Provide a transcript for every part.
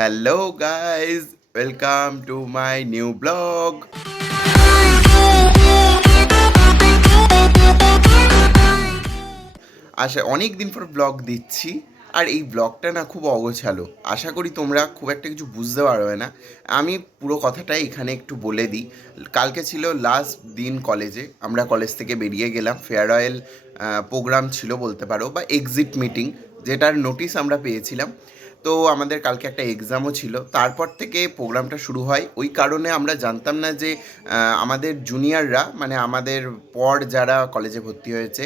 Hello guys, welcome to my new blog. অনেক দিন পর ব্লগ দিচ্ছি আর এই ব্লগটা না খুব অগোছালো। আশা করি তোমরা খুব একটা কিছু বুঝতে পারবে না। আমি পুরো কথাটাই এখানে একটু বলে দিই। কালকে ছিল লাস্ট দিন কলেজে, আমরা কলেজ থেকে বেরিয়ে গেলাম। ফেয়ারওয়েল প্রোগ্রাম ছিল বলতে পারো, বা এক্সিট মিটিং, যেটার নোটিশ আমরা পেয়েছিলাম। তো আমাদের কালকে একটা এক্সামও ছিল, তারপর থেকে প্রোগ্রামটা শুরু হয়। ওই কারণে আমরা জানতাম না যে আমাদের জুনিয়ররা, মানে আমাদের পর যারা কলেজে ভর্তি হয়েছে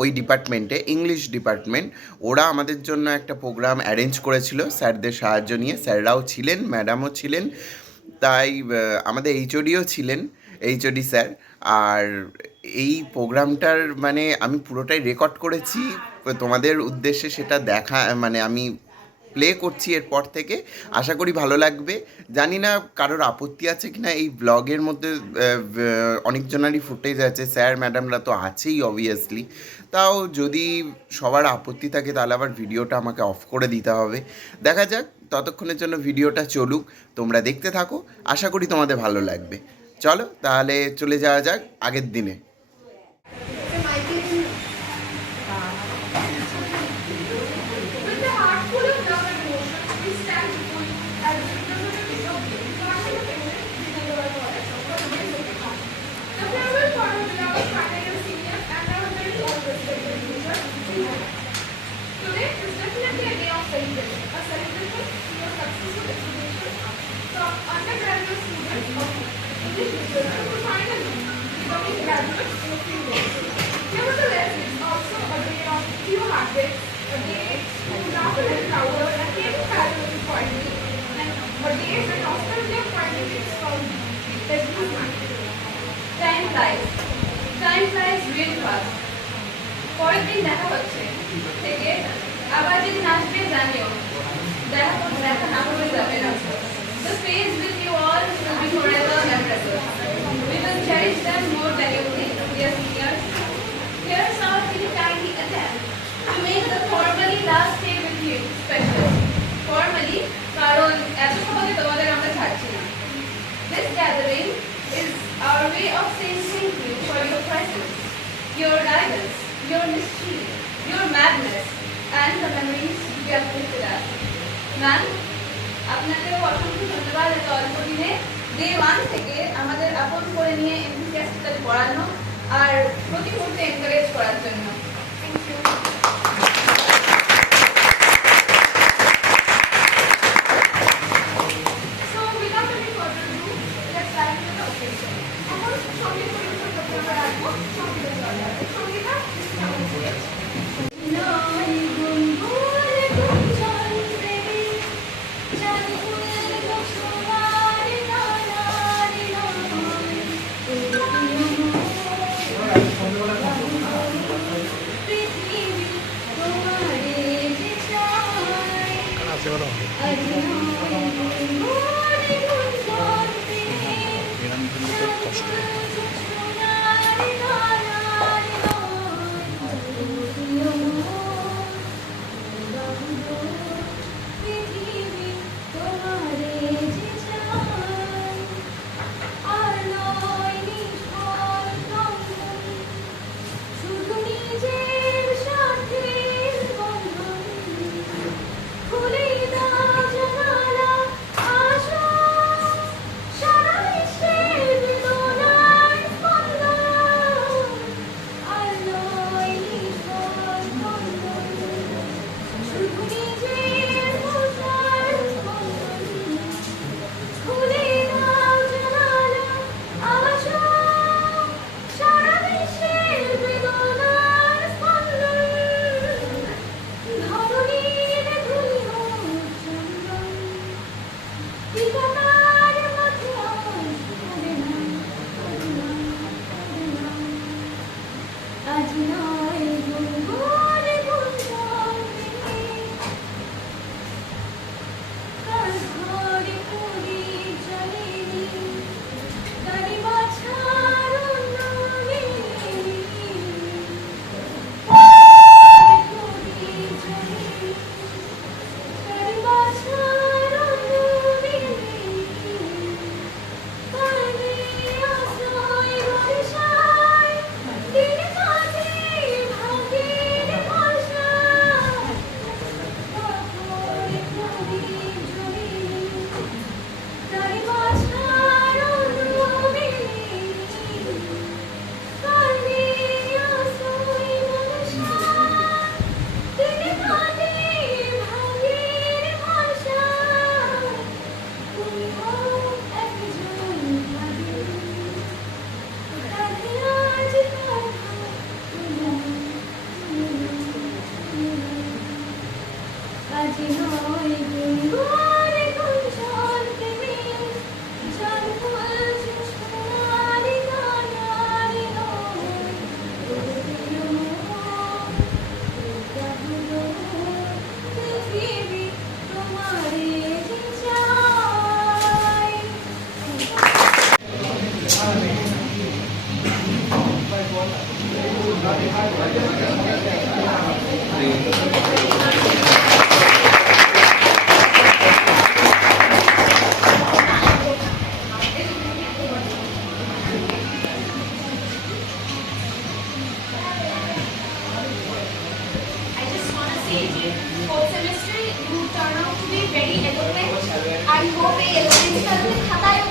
ওই ডিপার্টমেন্টে, ইংলিশ ডিপার্টমেন্ট, ওরা আমাদের জন্য একটা প্রোগ্রাম অ্যারেঞ্জ করেছিল স্যারদের সাহায্য নিয়ে। স্যাররাও ছিলেন, ম্যাডামও ছিলেন, তাই আমাদের এইচওডিও ছিলেন, এইচওডি স্যার। আর এই প্রোগ্রামটার মানে আমি পুরোটাই রেকর্ড করেছি তোমাদের উদ্দেশ্যে, সেটা দেখা মানে আমি প্লে করছি এরপর থেকে। আশা করি ভালো লাগবে। জানি না কারোর আপত্তি আছে কি না এই ব্লগের মধ্যে। অনেকজনারই ফুটেজ আছে, স্যার ম্যাডামরা তো আছেই অবভিয়াসলি। তাও যদি সবার আপত্তি থাকে তাহলে আবার ভিডিওটা আমাকে অফ করে দিতে হবে। দেখা যাক, ততক্ষণের জন্য ভিডিওটা চলুক, তোমরা দেখতে থাকো। আশা করি তোমাদের ভালো লাগবে। চলো তাহলে চলে যাওয়া যাক আগের দিনে। Time flies. Time flies real fast. পরের দিন দেখা হচ্ছে থেকে আবার যেদিন আসবে জানিও, দেখা না হয়ে যাবে না। The phase with you all will be forever memorable. We will cherish them more than you think, dear seniors. Here's our tiny attempt to make the formally last day with you special. Formally, কারণ এত সহজে তোমাদের আমরা ছাড়ছি না। This gathering is our way of saying thank you for your presence, your guidance, your mischief, your madness, and the memories you have lifted us. Ma'am, আপনাদেরও অসংখ্য ধন্যবাদ এত অল্প দিনে ডে 1 থেকে আমাদের আপন করে নিয়ে এনথুসিয়াস্টিক্যালি পড়ানো আর প্রতি মুহূর্তে এনকারেজ করার জন্য। Thank you.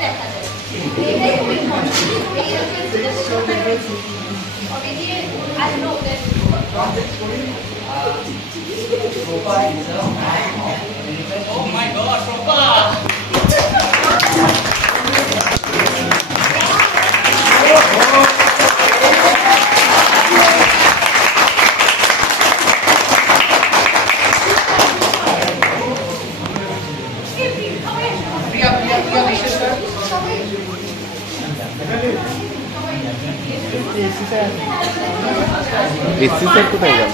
দেখা যায়। এটাই খুবই positive. এইরকম suggestion I know that Oh my God, Shobha!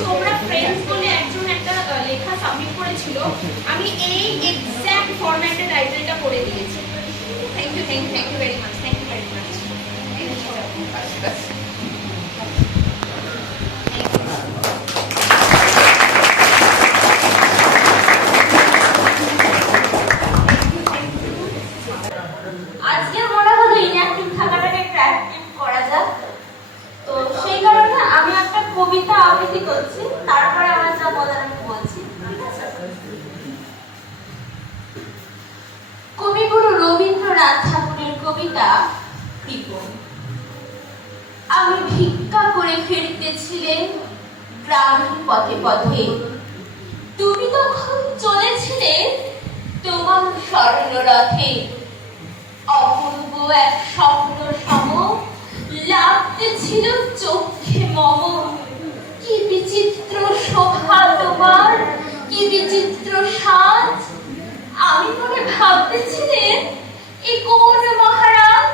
তোমরা ফ্রেন্ডস বলে একজন একটা লেখা সাবমিট করেছিল, আমি এই এক্সাক্ট ফরম্যাটে টাইটেলটা করে দিয়েছি। Thank you very much, thank you very much. আজকে মনে হলো ইনঅ্যাক্টিভ থাকাটাকে একটু অ্যাক্টিভ করা যাক, তো সেই কারণে আমি একটা কবিতা আবৃত্তি করছি, তারপরে আমার যা বলার আমি বলছি, ঠিক আছে? কবিগুরু রবীন্দ্রনাথ ঠাকুরের কবিতা বিপন। আমি ভিক্ষা করে ফিরতেছিলেন গ্রামীণ পথে পথে, তুমি তখন চলেছিলে তোমার স্বর্ণরথে। অপূর্ব এক স্বপ্ন সম লাগতেছিল চোখে মম। কি বিচিত্র শোভা তোমার, কি বিচিত্র সাজ। আমি মনে ভাবতেছিলেন এ কোন মহারাজ।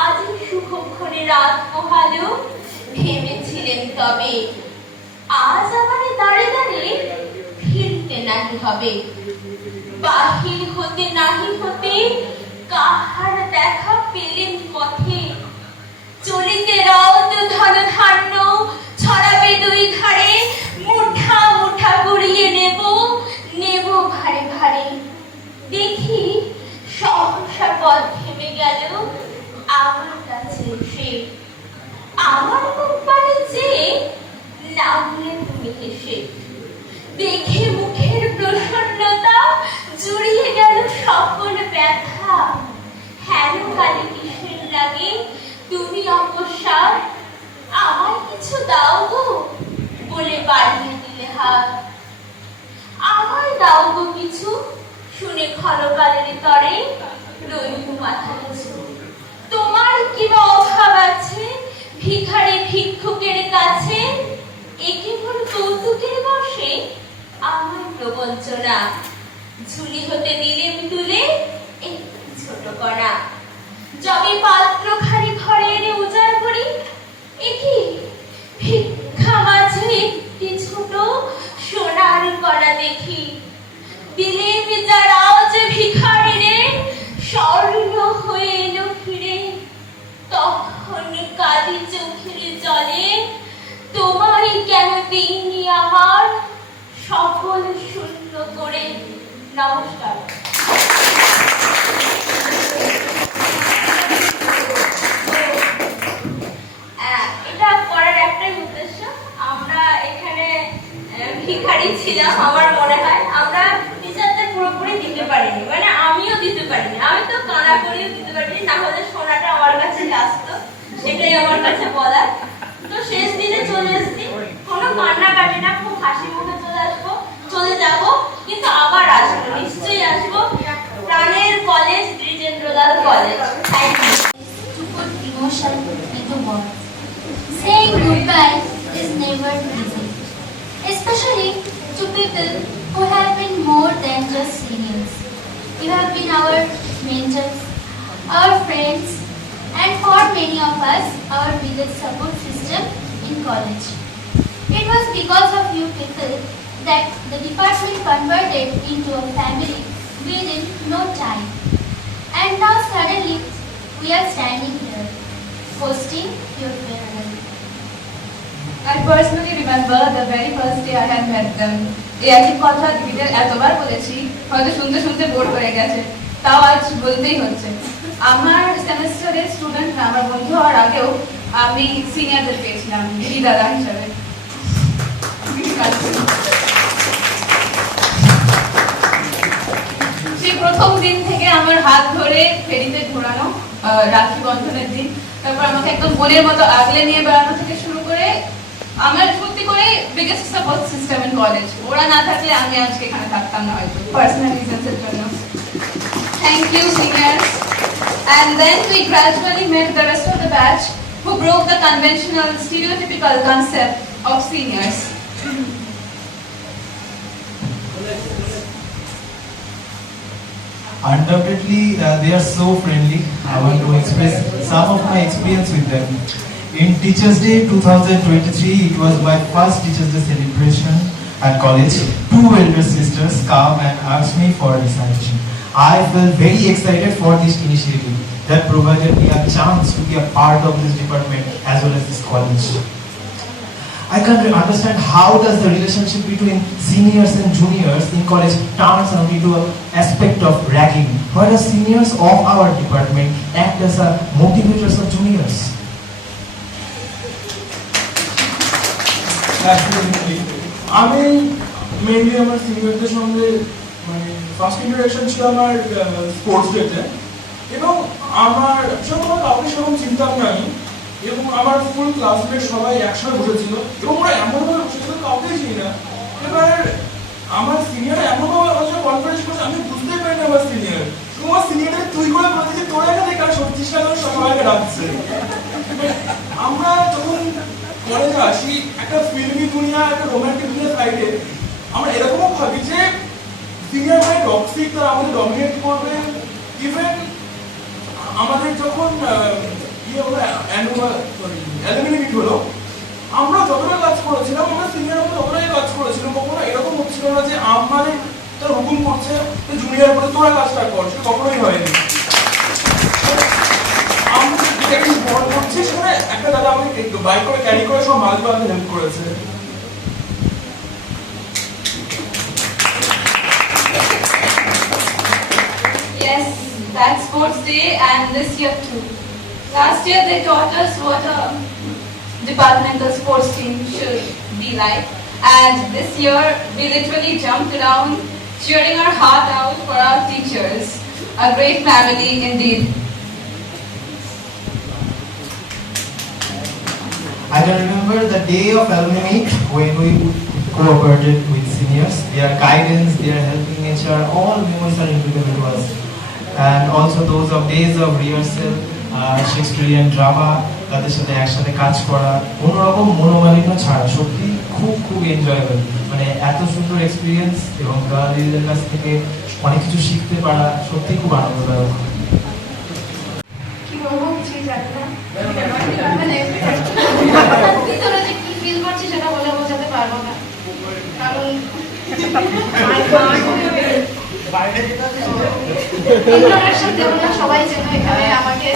আজ শুভক্ষণে রাত পোহালো, ভেবেছিলেন তবে আজ আমারে দাঁড়ে দাঁড়ে ফিরতে নাহি হবে। বাহির হতে নাহি হতে কাহার দেখা পেলেন পথে। চলিতে রত ধন ধান্য ছড়াবে দুই ধারে, মুঠা মুঠা গড়িয়ে নেব নেব ভারে ভারে। দেখি সহসা পথ থেমে গেল আমার কাছে এসে। আমার মুখ পানে চেয়ে নামলে তুমি হেসে। দেখে মুখের প্রসন্নতা জুড়িয়ে গেল সকল ব্যথা। হেন কালে কিসের লাগে তুমি অপসার, আমায় কিছু দাও গো বলে বাড়িয়ে দিলে হাত। আমায় দাও গো কিছু শুনে ক্ষণকালের তরে রইল মাথা নিচু। তোমার কি বা অভাব আছে ভিখারি ভিক্ষুকের কাছে? এ কেবল কৌতুকের বসে আমার প্রবঞ্চনা। ঝুলি হতে দিলেম তুলে একটি ছোট কণা। যবে পাত্রখানি ঘরে এনে উজাড় করি, এ কি ভিক্ষা মাঝে একটি ছোট সোনার কণা দেখি। দিলেম যারা যে ভিখারি রে স্বর্ণ হয়ে এলো ফিরে। তখন কাঁদি চোখের জলে তোমায় কেন দিইনি আমার সকল শূন্য করে। নমস্কার। এটা করার একটাই উদ্দেশ্য, আমরা এখানে ভিখারি ছিলাম। আমার মনে হয় আমরা টিচারদের পুরোপুরি দিতে পারিনি, মানে আমিও দিতে পারিনি। আমি তো কানা করেও দিতে পারিনি, না হলে সোনাটা আমার কাছে আসতো, সেটাই আমার কাছে বলার। তো শেষ দিনে চলে এসেছি, কোনো কান্নাকাটি না, খুব হাসি মুখে চলে যাব, কিন্তু আবার আসবো, নিশ্চয়ই আসবো। প্রাণের college, Dwijendralal college. Thank you. To put emotion into words. Saying goodbye is never easy, especially to people who have been more than just seniors. You have been our mentors, our friends, and for many of us, our biggest support system in college. It was because of you people that the department converted into a family within no time. And now suddenly, we are standing here, hosting your farewell. I personally remember the very first day I had met them. এই একই কথা দিদিদের এতবার বলেছি, হয়তো শুনতে শুনতে bore হয়ে গেছে, তাও আজ বলতেই হচ্ছে। আমার সেমেস্টারের স্টুডেন্ট না, আমার বন্ধু হওয়ার আগেও আমি সিনিয়রদের পেয়েছিলাম দিদি দাদা হিসাবে। সেই সেই প্রথম দিন থেকে আমার হাত ধরে ফেরিতে ঘোরানো, রাখি বন্ধনের দিন, তারপর আমাকে একদম বোনের মতো আগলে নিয়ে বেড়ানো থেকে শুরু করে আমার সত্যি করে biggest support system in college. ওরা না থাকলে আমি আজকে এখানে থাকতাম না হয়তো, পার্সোনাল রিজনসের জন্য। Thank you seniors. And then we gradually met the rest of the batch who broke the conventional stereotypical concept of seniors. Undoubtedly, they are so friendly. I want to express some of my experience with them. In Teachers' Day 2023, it was my first Teachers' Day celebration at college. Two elder sisters come and asked me for a recitation. I felt very excited for this initiative that provided me a chance to be a part of this department as well as this college. I can't understand how does the relationship between seniors and juniors in college turns out into an aspect of ragging, whereas seniors of our department act as a motivators of juniors. আমি mainly আমার সিনিয়রদের সঙ্গে মানে first interaction ছিল আমার sports ডেতে, এবং আমার সেরকম কাউকে সেরকম চিন্তা নাই, এবং আমার ফুল ক্লাসমেট সবাই একসাথে বসেছিল, এবং ওরা এমনভাবে বসেছিল কাউকেই চিনি না। এবার আমার সিনিয়র এমনভাবে আমার সাথে কনফারেন্স করছে, আমি বুঝতেই পারি না আমার সিনিয়র, এবং আমার সিনিয়রদের তুই করে বলছে যে তোরা এখানে কার সত্যি সাল সবাইকে ডাকছে। আমরা যখন কলেজে আসি একটা ফিল্মি দুনিয়া, একটা রোমান্টিক দুনিয়া সাইডে, আমরা এরকমও ভাবি যে সিনিয়র মানে টক্সিক, তারা আমাদের ডমিনেট করবে। ইভেন আমাদের যখন অ্যালুমিনি মিট হলো, আমরা যতটা কাজ করেছিলাম, আমরা সিনিয়র আমরা ততটাই কাজ করেছিলাম। কখনো এরকম হচ্ছিল না যে আমাদের তারা হুকুম করছে জুনিয়র বলে তোরা কাজটা কর, সেটা কখনোই হয়নি। বড় করছি সেখানে একটা দাদা আমাকে বাইক করে ক্যারি করে সব মাল বাঁধতে হেল্প করেছে। Yes, that's sports day, and this year too. Last year they taught us what a departmental sports team should be like, and this year we literally jumped around cheering our heart out for our teachers. A great family indeed. I can remember the day of alumni meet when we cooperated with seniors. Their guidance, their helping nature, all memories are incredible to us. And also those of days of rehearsal, Shakespearean drama, তাদের সাথে একসাথে কাজ করা, অন্যরকম মনোমালিন্য ছাড়া সত্যি খুব খুব এনজয়েবল। মানে এত সুন্দর এক্সপিরিয়েন্স এবং গার্লদের কাছ থেকে অনেক কিছু শিখতে পারা সত্যি খুব আনন্দদায়ক। কি বলবো কিছুই জানি না, মানে ভিতরে যে কি ফিল করছি সেটা বলে বোঝাতে পারবো না, কারণ ইন্ট্রোডাকশন দেব না, সবাই চেনো এখানে আমাকে।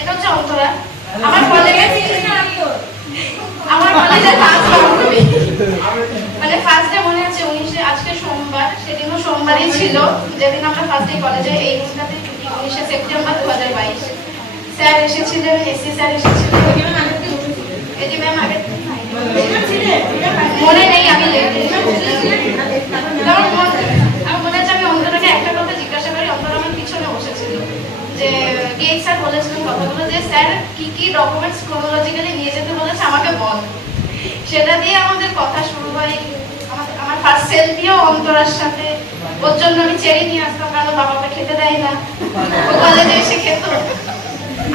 এটা হচ্ছে অন্তরা, আমার কলেজের মানে ফার্স্ট ডে মনে আছে 19 আজকে সোমবার, সেদিনও সোমবারই ছিল যেদিন আমরা ফার্স্ট ডে কলেজে এই দিনটাতে 19 সেপ্টেম্বর 2022 স্যার এসেছিলেন, এসি স্যার এসেছিলেন। এটি ম্যাম আগে মনে নেই, আমি আমার মনে আছে আমি অন্তরাকে একটা কথা জিজ্ঞাসা করি, অন্তরা আমার পিছনে বসেছিল, যে ডিএইচ স্যার বলেছিলেন কথাগুলো যে স্যার কি কি ডকুমেন্টস ক্রোনোলজিক্যালি নিয়ে যেতে বলেছে আমাকে বল। সেটা দিয়ে আমাদের কথা শুরু হয়। আমার ফার্স্ট সেলফিও অন্তরার সাথে, ওর জন্য আমি চেরি নিয়ে আসতাম কারণ বাবাকে খেতে দেয় না, ও কলেজে এসে খেত।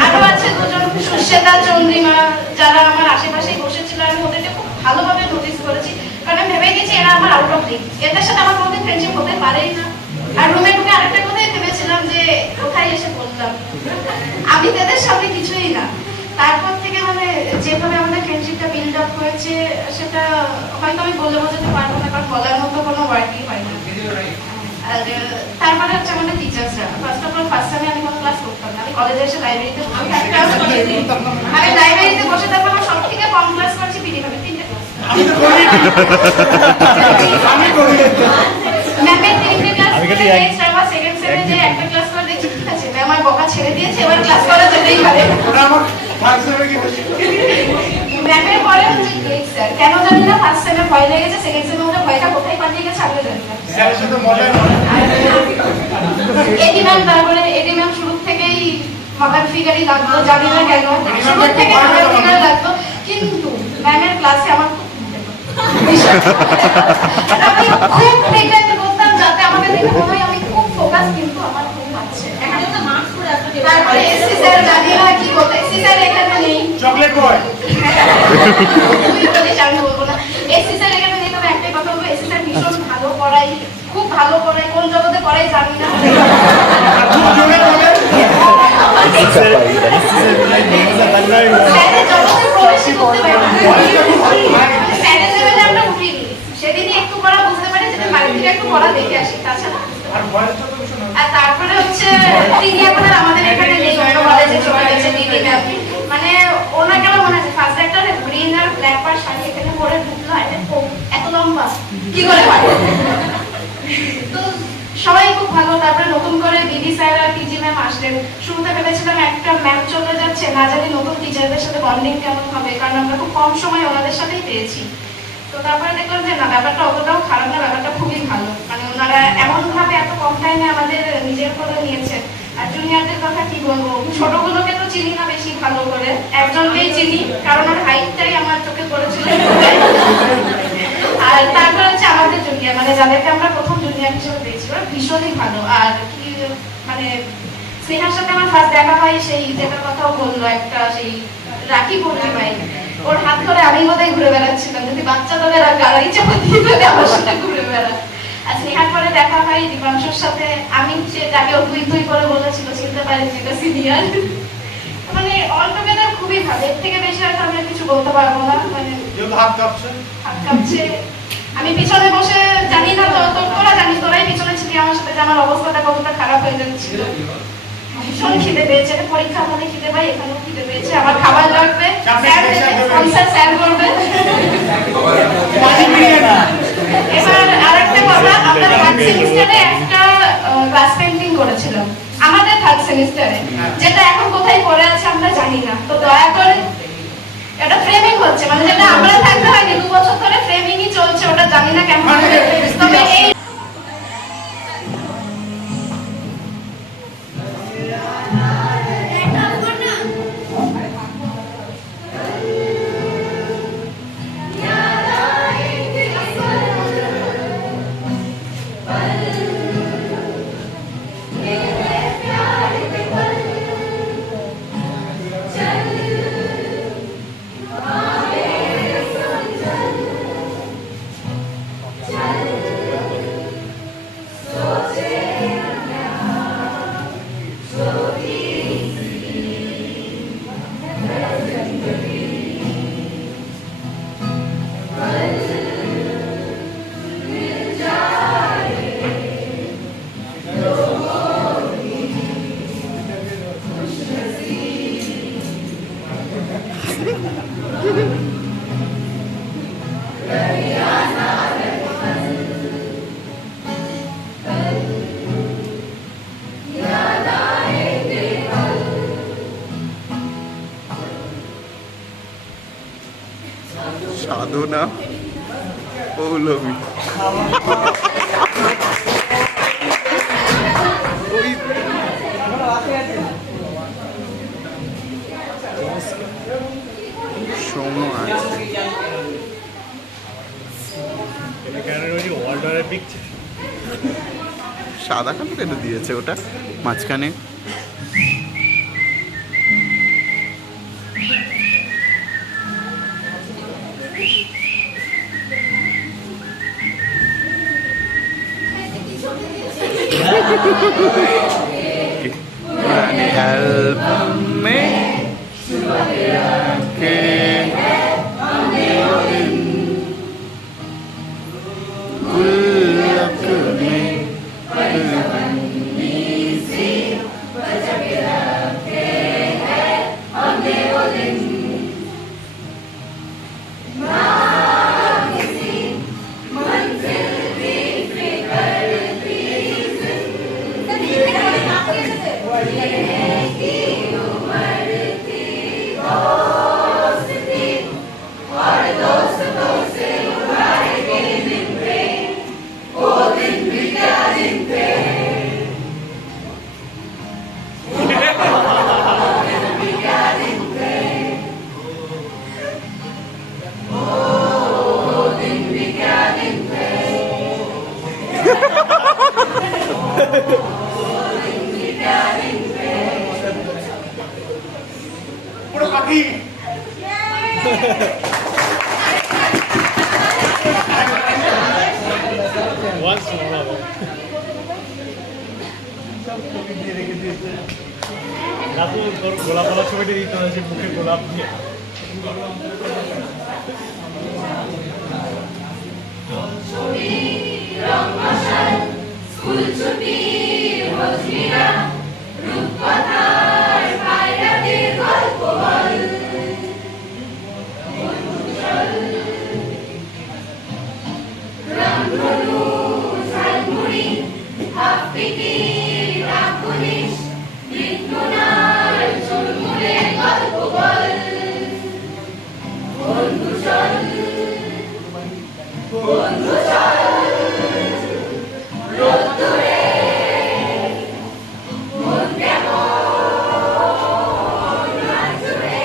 আরো আছে দুজন সুশ্বেতা, চন্দ্রিমা, যারা আমার আশেপাশেই বসেছিল, আমি ওদেরকে খুব ভালোভাবে নোটিস করেছি, কারণ আমি ভেবে গেছি এরা আমার আউট অফ লিগ, এদের সাথে আমার কোনোদিন ফ্রেন্ডশিপ হতে পারেই না। আর রুমে ঢুকে আরেকটা কথাই ভেবেছিলাম যে কোথায় এসে বললাম, আমি তাদের সামনে কিছুই না। তারপর থেকে মানে যেভাবে আমাদের ফ্রেন্ডশিপটা বিল্ড আপ হয়েছে সেটা হয়তো আমি বলে বোঝাতে পারবো না, কারণ বলার মতো কোনো ওয়ার্ডই হয় না। আর তারপরে হচ্ছে আমাদের টিচার্সরা, ফার্স্ট অফ অল ফার্স্ট টাইমে আমি কোনো ক্লাস করতাম না, আমি কলেজে এসে লাইব্রেরিতে বসে থাকতাম। আমি লাইব্রেরিতে বসে থাকতাম, আমার সব থেকে কম ক্লাস করছি পিডি হবে 3টে ক্লাস। ম্যামের 3টে ক্লাস নেক্সট আবার সেকেন্ড সেমে যে একটা ক্লাস করে দেখছি ঠিক আছে ম্যাম আমার বকা ছেড়ে দিয়েছে, এবার ক্লাস করা যেতেই পারে। ম্যামের পরে হচ্ছে গ্রেট স্যার, কেন জানি না ফার্স্ট সেমে ভয় লেগেছে, সেকেন্ড সেমে ওটা ভয়টা কোথায় পাঠিয়ে গেছে আমিও জানি না। অধিকারী লাগতো, জানি না কেন শুরু থেকে আমার অধিকারী লাগতো, কিন্তু ম্যামের ক্লাসে আমার খুব আমি খুব প্রেজেন্ট করতাম যাতে আমাকে দেখে মনে হয় আমি খুব ফোকাস, কিন্তু আমার খুব আছে। তারপরে এসসি স্যার জানি না কি বলতে, এসসি স্যার এখানে নেই, চকলেট বয় তুই বলিস আমি বলবো না, এসসি স্যার এখানে নেই, তবে একটাই কথা বলবো, এসসি স্যার ভীষণ ভালো পড়াই, খুব ভালো পড়াই, কোন জগতে পড়াই জানি না। খুব জোরে বলে স্যারের জগতে প্রবেশই করতে পারি না। স্যারের লেভেলে আমরা উঠিনি, সেদিনই একটু পড়া বুঝতে পারি, যেটা বাড়ি থেকে একটু পড়া দেখে আসি, তাছাড়া। আর ভয়েসটা তো শোনা আর তারপরে হচ্ছে তিনি এখন আর আমাদের এখানে নেই, অন্য কলেজে চলে গেছে দিদি ম্যাম। মানে ওনাকে আমার মনে আছে ফার্স্ট একটা গ্রিন আর ব্ল্যাক পার শাড়ি এখানে পরে ঢুকলো, এটা এত লম্বা কি করে হয়। তো সবাই খুব ভালো। তারপরে নতুন করে দিদি স্যার আর পিজি ম্যাম আসলেন। শুরুতে ভেবেছিলাম একটা ম্যাম চলে যাচ্ছে, না জানি নতুন টিচারদের সাথে বন্ডিং কেমন হবে, কারণ আমরা খুব কম সময় ওনাদের সাথেই পেয়েছি। তো তারপরে দেখলাম যে না, ব্যাপারটা অতটাও খারাপ না, ব্যাপারটা খুবই ভালো। মানে ওনারা এমন ভাবে এত কম টাইমে আমাদের নিজের করে নিয়েছেন। আর জুনিয়রদের কথা কি বলবো, ছোটগুলোকে তো চিনি না বেশি ভালো করে, একজনকেই চিনি, কারণ ওর হাইটটাই আমার চোখে পড়েছিল। আর তারপর হচ্ছে আমাদের জুনিয়র, মানে যাদেরকে আমরা প্রথম জুনিয়র হিসেবে পেয়েছি, ওরা ভীষণই ভালো। আর কি মানে স্নেহার সাথে আমার ফার্স্ট দেখা হয় সেই যেটার কথাও বললো, একটা সেই রাখি পূর্ণিমায় ওর হাত ধরে আমি বোধহয় ঘুরে বেড়াচ্ছিলাম, যদি বাচ্চা তোদের গাড়ি চাপা দিয়ে আমার সাথে ঘুরে বেড়া। আর স্নেহার পরে দেখা হয় দীপাংশুর সাথে, আমি সে যাকে ও তুই তুই করে বলেছিল, চিনতে পারিনি এটা সিনিয়র। মানে অল টুগেদার খুবই ভালো, এর থেকে বেশি হয়তো আমি আর কিছু বলতে পারবো না। মানে হাত কাঁপছে হাত কাঁপছে, আমি পিছনে বসে জানি না, তো তোরা জানিস, তোরাই পিছনে ছিলি আমার সাথে, যে আমার অবস্থাটা কতটা খারাপ হয়ে যাচ্ছিল। ভীষণ খিদে পেয়েছে, পরীক্ষা হলে খিদে পাই, এখানেও খিদে পেয়েছে, আমার খাবার লাগবে, স্যার করবে। এবার আরেকটা কথা, আমরা থার্ড সেমিস্টারে একটা ক্লাস পেইন্টিং করেছিলাম, আমাদের থার্ড সেমিস্টারে, যেটা এখন কোথায় পড়ে আছে আমরা জানি না। তো দয়া করে এটা ফ্রেমিং হচ্ছে, মানে যেটা আমরা থাকতে হয়নি 2 বছর ধরে ফ্রেমিংই চলছে, ওটা জানি না কেমন হবে। তবে এই সাধনা পৌলমী ওই সময় সাদা কালো কেন দিয়েছে ওটা মাঝখানে? एल्बम में के गुल्लक में পাখি। গোলাপ ছবিটা দিতে হয়েছে মুখে গোলাপ দিয়ে স্কুল ছুটি বসবিরা রূপকথার পায়রাদের গল্প বল রামধনু jhalmuri half ticket half police মৃত্যুনার চুলমুলে গল্প বল বন্ধু চল বন্ধু চল রোদ্দুরে মন কেমন নাচুরে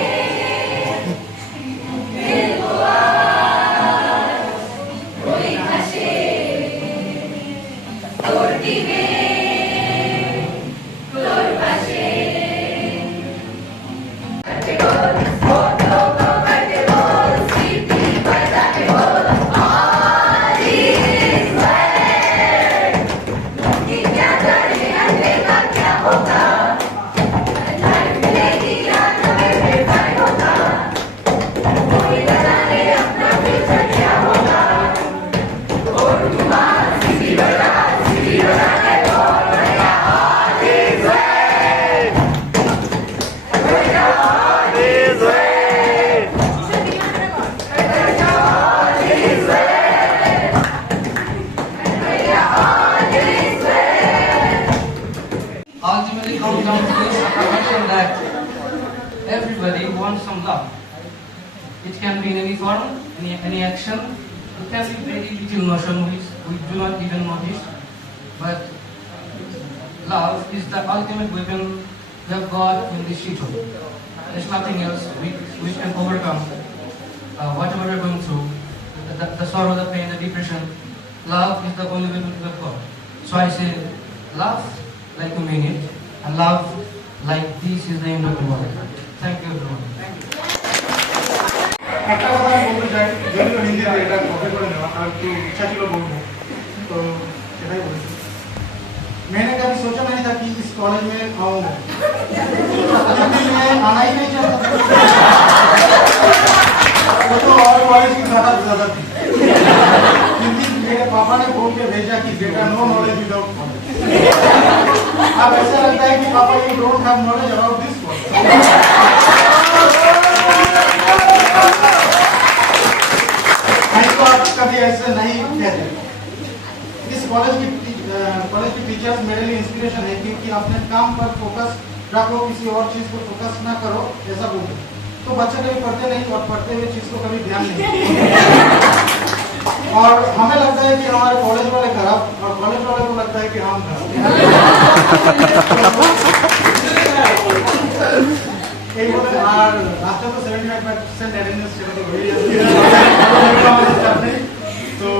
খেলবো আজ ওই ঘাসে তোর দিবে তোর পাশে Ultimately comes down to this affirmation that everybody wants some love. It can be in any form, any action. It can be very little notion which we do not even notice. But love is the ultimate weapon we have got in this shithole. There's nothing else which can overcome whatever we're going through, the sorrow, the pain, the depression. Love is the only weapon we have got. So I say, love like you mean it, and love like this is the end of the world. Thank you everyone. একটা কথা আমি বলতে চাই, যদিও হিন্দিতে এটা copy করে নেওয়া, আর একটু ইচ্ছা ছিল বলবো, তো সেটাই বলছি। मैंने कभी सोचा नहीं था कि इस कॉलेज में आऊंगा, लेकिन मैं आना ही नहीं चाहता। वो तो और कॉलेज की ज्यादा थी, क्योंकि मेरे पापा ने बोल के भेजा कि बेटा नो नॉलेज विदाउट कॉलेज। अब ऐसा लगता है कि पापा you don't have knowledge about this college. आप कभी ऐसे नहीं कहते। इस कॉलेज की टीचर्स मेरे लिए इंस्पिरेशन है, क्योंकि अपने काम पर फोकस रखो, किसी और चीज पर फोकस ना करो, ऐसा बोलते। तो बच्चे कभी पढ़ते नहीं और पढ़ते हुए चीज को कभी ध्यान नहीं। और हमें लगता है कि हमारे कॉलेज वाले खराब, और कॉलेज वाले को लगता है कि हम खराब। এই বলে আর রাস্তা তো 75% অ্যাটেন্ডেন্স সেটা তো হয়ে যাচ্ছে, তো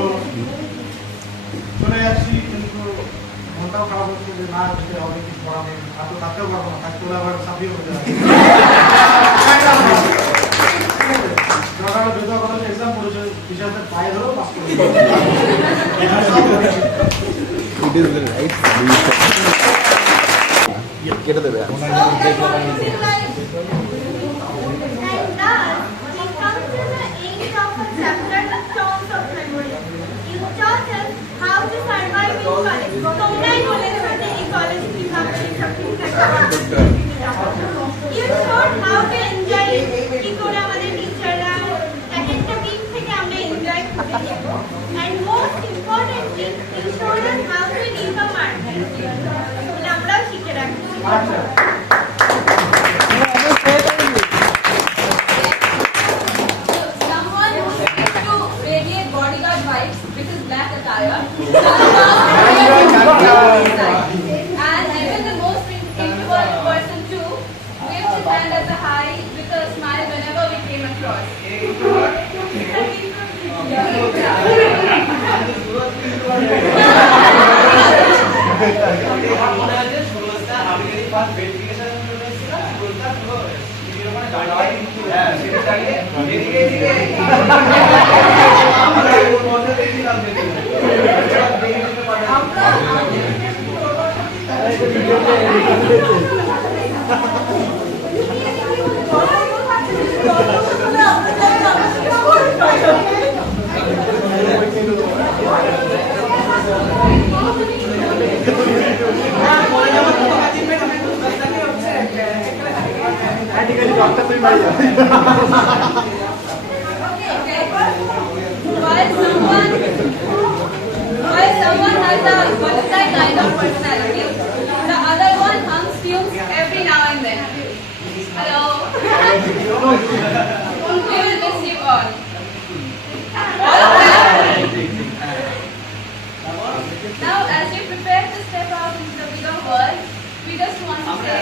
চলে যাচ্ছি, কিন্তু মনটাও খারাপ হচ্ছে যে না যেতে হবে, কিছু করা নেই, আর তো থাকতেও পারবো না, থাকতে হলে আবার সাবিয়ে হয়ে যাবে। সকালে বেদা কলেজে এক্সাম পড়েছে, টিচারদের পায়ে ধরেও পাস করে কেটে দেবে। And most importantly, you showed us how to become artists. আমরাও শিখে রাখছি। Someone who seems to radiate bodyguard vibes with his black attire. And even the most introvert person too waves his hand as a hi with a smile whenever we came across. While someone has a butterfly kind of personality, the other one hums tunes every now and then. Hello. We will miss you all. All of them. Now, as you prepare to step out into the bigger world, we just want to say,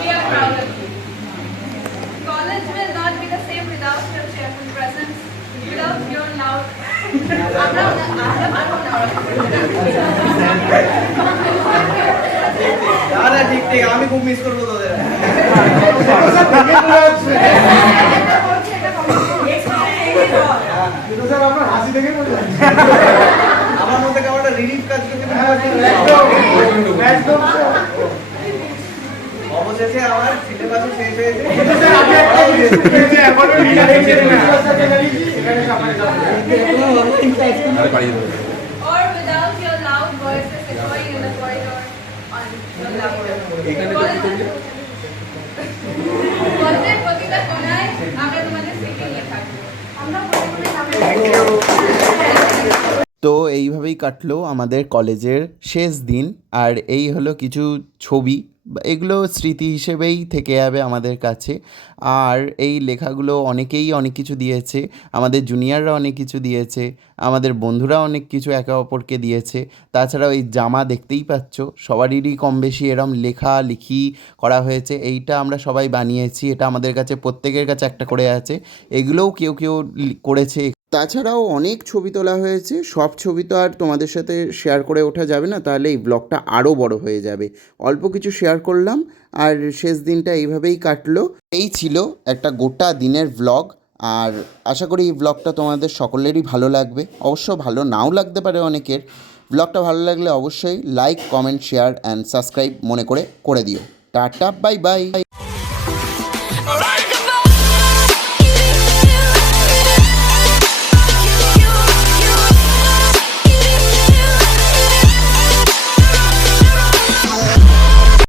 we are proud of you. College will not be the same without your cheerful presence, without your loud. ঠিক ঠিক আমি খুব miss করবো তোদের আমার মধ্যে কেমন একটা রিলিফ কাজ করছে অবশেষে আমার সিলেবাস শেষ হয়েছে Or without your loud voices echoing in the corridor on your laptop. কলেজের প্রতিটা কোণায় আমরা তোমাদের স্মৃতি নিয়ে থাকবো। আমরা তো এইভাবেই কাটলো আমাদের কলেজের শেষ দিন। আর এই হলো কিছু ছবি, এগুলো স্মৃতি হিসেবেই থেকে যাবে আমাদের কাছে। আর এই লেখাগুলো অনেকেই অনেক কিছু দিয়েছে, আমাদের জুনিয়ররা অনেক কিছু দিয়েছে, আমাদের বন্ধুরা অনেক কিছু একে অপরকে দিয়েছে। তাছাড়াও এই জামা দেখতেই পাচ্ছ, সবারই কম বেশি এরম লেখালেখি করা হয়েছে। এইটা আমরা সবাই বানিয়েছি, এটা আমাদের কাছে প্রত্যেকের কাছে একটা করে আছে। এগুলোও কেউ কেউ করেছে। তাছাড়াও অনেক ছবি তোলা হয়েছে, সব ছবি তো আর তোমাদের সাথে শেয়ার করে ওঠা যাবে না, তাহলে এই ব্লগটা আরও বড় হয়ে যাবে। অল্প কিছু শেয়ার করলাম আর শেষ দিনটা এইভাবেই কাটলো। এই ছিল একটা গোটা দিনের ব্লগ। আর আশা করি এই ব্লগটা তোমাদের সকলেরই ভালো লাগবে। অবশ্য ভালো নাও লাগতে পারে অনেকের। ব্লগটা ভালো লাগলে অবশ্যই like, comment, share and subscribe মনে করে দিও। Tata, bye bye.